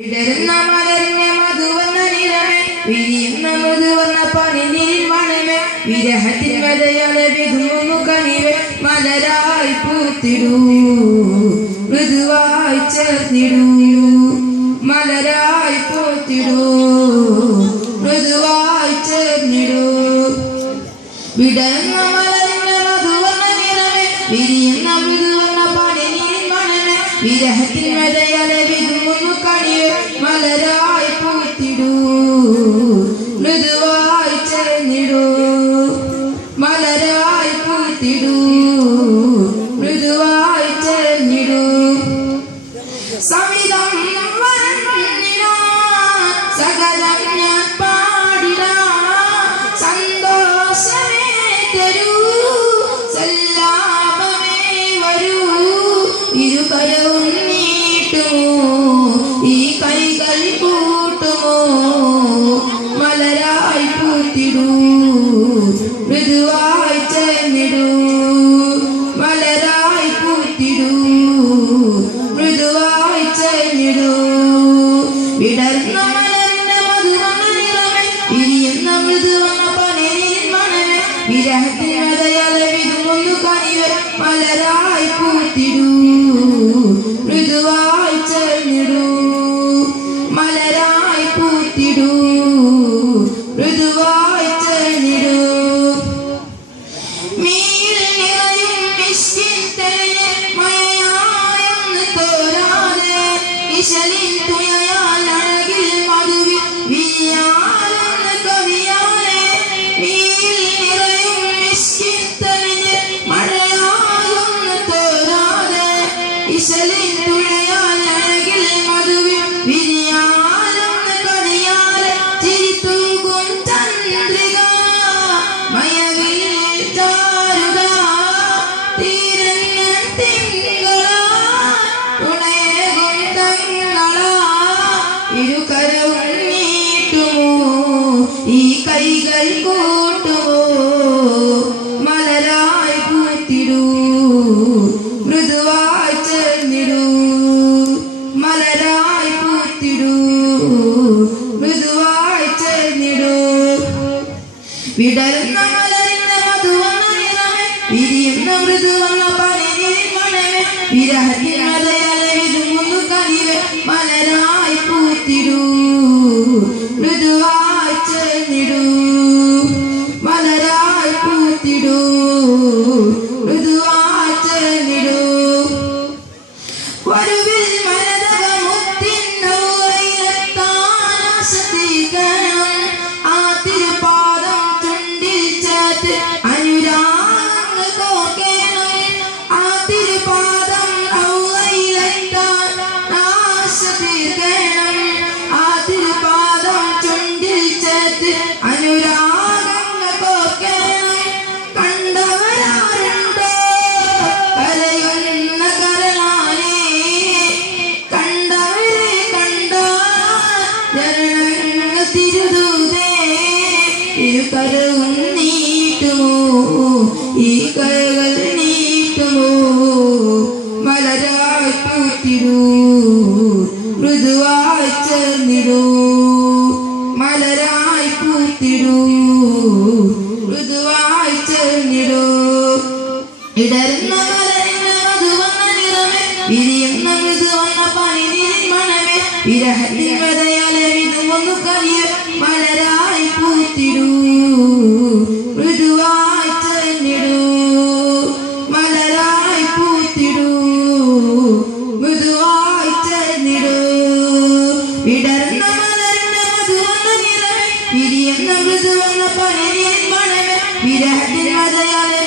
വിടരുന്ന മലരിന്റെ മധുവന്ന നിറമേ വിരിയുന്ന മൃദുവന്ന പനിനീരിൻ മണമേ വിരഹത്തിൻ വതയാലെ വിതുമ്പുന്നു കനിവേ മലരായി പൂത്തിടൂ മൃദുവായി ചേർന്നിടൂ മലരായി പൂത്തിടൂ മൃദുവായി ചേർന്നിടൂ വിടരുന്ന മലരിന്റെ മധുവന്ന നിറമേ വിരിയുന്ന മൃദുവന്ന പനിനീരിൻ മണമേ വിരഹത്തിൻ വതയാലെ വിതുമ്പുന്നു കനിവേ മലരായി പൂത്തിടൂ മൃദുവായി ചേർന്നിടൂ മലരായി പൂത്തിടൂ മൃദുവായി ചേർന്നിടൂ സവിധം വന്നിടാ സകലം ഞാൻ പാടിടാ സന്തോഷമേ തരൂ സല്ലാപമേ വരൂ ഇരുകരവും നീട്ടുമോ ഈ കൈകൾ കൂട്ടുമോ മലരായി പൂത്തിടൂ മൃദുവായി ചേർന്നിടൂ മലരായി പൂത്തിടൂ മൃദുവായി ചേർന്നിടൂ വിടർന്ന മലരിന്റെ മധുവന്ന നിറമേ വിരിയുന്ന മൃദുവന്ന പനിനീരിൻ മണമേ വിരഹത്തിൻ വതയാലെ വിതുമ്പുന്നു കനിവേ മലരായി പൂത്തിടൂ മൃദുവായി ചേർന്നിടൂ മലരായി പൂത്തിടൂ മൃദുവായി ചേർന്നിടൂ മീൽ നിറയും മിഷ്കിൻ തേനെ മഴയായൊന്ന് തോരാതെ ഇശലിൻ തുയയാൽ അഴകിൽ മധുവിൽ വിരിയാലൊന്ന് കവിയാലെ മീൽ നിറയും മിഷ്കിൻ തേനെ മഴയായൊന്ന് തോരാതെ ഇശലിൻ തുയയാൽ അഴകിൽ മധുവിൽ വിരിയാലൊന്ന് കവിയാലെ ചിരിത്തൂകും ചന്ദ്രിക മയവിൽ ചാരുക തീരഞ്ഞ തിങ്കള തുണയേകും തങ്ങള ഇരുകരവും നീട്ടുമോ ഈ കൈകൾ കൂട്ടുമോ മലരായി പൂത്തിടൂ മൃദുവായി ചേർന്നിടൂ മലരായി പൂത്തിടൂ മൃദുവായി ചേർന്നിടൂ വിടരുന്ന മലരിന്റെ മധുവന്ന നിറമേ വിരിയുന്ന മൃദുവന്ന പനിനീരിൻ മണമേ വിരഹത്തിൻ വതയാലെ വിതുമ്പുന്നു കനിവേ മലരായി പൂത്തിടൂ മൃദുവായി ചേർന്നിടൂ മലരായി പൂത്തിടൂ മൃദുവായി ചേർന്നിടൂ വരുവിൽ മരതകമുത്തിൻ നൗകയിലെത്താനാശതീകരണം ആ തിരുപാദം ചുണ്ടിൽ ചേർത്ത് അനുരാഗങ്ങൾ കോർക്കണം ആ തിരുപാദം നൗകയിലെത്താൻ ആശതീകരണം ആ തിരുപാദം ചുണ്ടിൽ ചേർത്ത് അനുരാഗങ്ങൾ കോർക്കണം കണ്ടവരാരുണ്ടോ കരയുന്ന കരളാനേ കണ്ടവരെ കണ്ടോ ജനനങ്ങൾ തിരുതൂതേ ഇരുകരവും നീട്ടുമോ ഈ കൈകൾ നീട്ടുമോ മലരായി പൂത്തിടൂ മൃദുവായി ചേർന്നിടൂ മലരായി പൂത്തിടൂ മൃദുവായി ചേർന്നിടൂ ഇടരുന്ന മലരിന്റെ മധുവന്ന നിറമേ വിരിയുന്ന മൃദുവന്ന പനിനീരിൻ മണമേ വിരഹത്തിൻ വതയാലെ വിതുമ്പുന്നു കനിവേ മലരായി പൂത്തിടൂ മൃദുവായി ചേർന്നിടൂ മലരായി പൂത്തിടൂ മൃദുവായി ചേർന്നിടൂ വിടർന്ന മലരിന്റെ മധുവന്ന നിറമേ വിരിയുന്ന മൃദുവന്ന പനിനീരിൻ മണമേ വിരഹത്തിൻ വതയാലെ